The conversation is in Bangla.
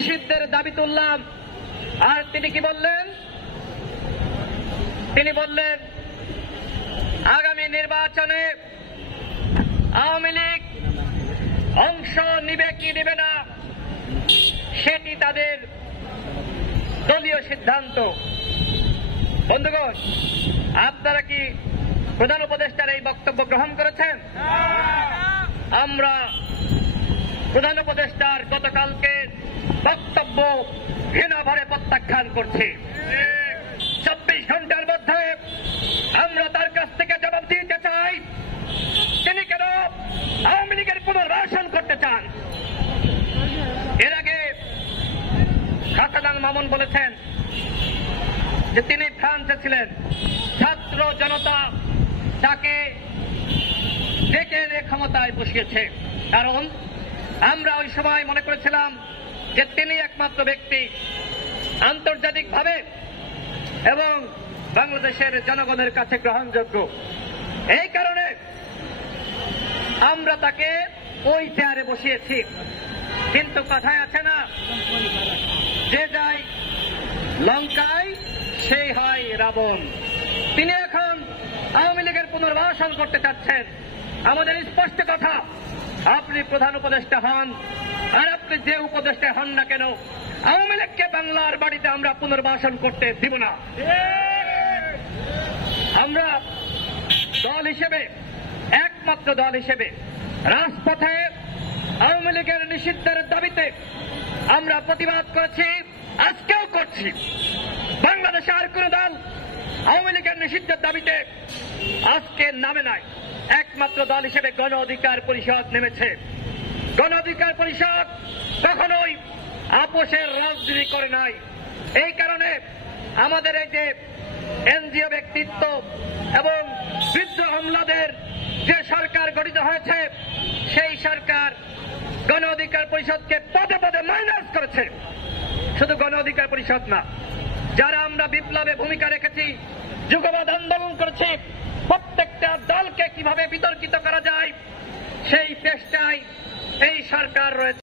নিষিদ্ধের দাবি তুললাম। আর তিনি কি বললেন? তিনি বললেন আগামী নির্বাচনে আওয়ামী লীগ অংশ নিবে কি নিবে না সেটি তাদের দলীয় সিদ্ধান্ত। বন্ধুগণ, আপনারা কি প্রধান উপদেষ্টার এই বক্তব্য গ্রহণ করেছেন? আমরা প্রধান উপদেষ্টার গতকালকের বক্তব্য ঘৃণা ভরে প্রত্যাখ্যান করছি। 24 ঘন্টার মধ্যে আমরা তার কাছ থেকে জবাব দিতে চাই তিনি কেন আওয়ামী লীগের পুনর্বাসন করতে চান। এর আগে হাসান মামুন বলেছেন যে তিনি ফ্রান্সে ছিলেন, ছাত্র জনতা তাকে ডেকে এনে ক্ষমতায় বসিয়েছে। কারণ আমরা ওই সময় মনে করেছিলাম যে তিনি একমাত্র ব্যক্তি আন্তর্জাতিকভাবে এবং বাংলাদেশের জনগণের কাছে গ্রহণযোগ্য। এই কারণে আমরা তাকে ওই চেয়ারে বসিয়েছি। কিন্তু কথায় আছে না, যে যায় লঙ্কায় সেই হয় রাবণ। তিনি এখন আওয়ামী লীগের পুনর্বাসন করতে চাচ্ছেন। আমাদের স্পষ্ট কথা, আপনি প্রধান উপদেষ্টা হন আর আপনি যে উপদেষ্টা হন না কেন, আওয়ামী লীগকে বাংলার বাড়িতে আমরা পুনর্বাসন করতে দিব না। আমরা দল হিসেবে, একমাত্র দল হিসেবে রাজপথে আওয়ামী লীগের নিষিদ্ধের দাবিতে আমরা প্রতিবাদ করেছি, আজকেও করছি। বাংলাদেশে আর কোন দল আওয়ামী লীগের নিষিদ্ধের দাবিতে আজকে নামে নাই। একমাত্র দল হিসেবে গণ অধিকার পরিষদ নেমেছে। গণ অধিকার পরিষদ কখনোই আপোষের রাজনীতি করে নাই। এই কারণে আমাদের এই যে এনজিও ব্যক্তিত্ব এবং বিদ্রোহ হামলাদের যে সরকার গঠিত হয়েছে, সেই সরকার গণ অধিকার পরিষদকে পদে পদে মাইনাস করেছে। শুধু গণ অধিকার পরিষদ না, যারা আমরা বিপ্লবে ভূমিকা রেখেছি, যুগপৎ আন্দোলন করেছি, প্রত্যেকটা দলকে কিভাবে বিতর্কিত করা যায় সেই চেষ্টায় এই সরকার রয়েছে।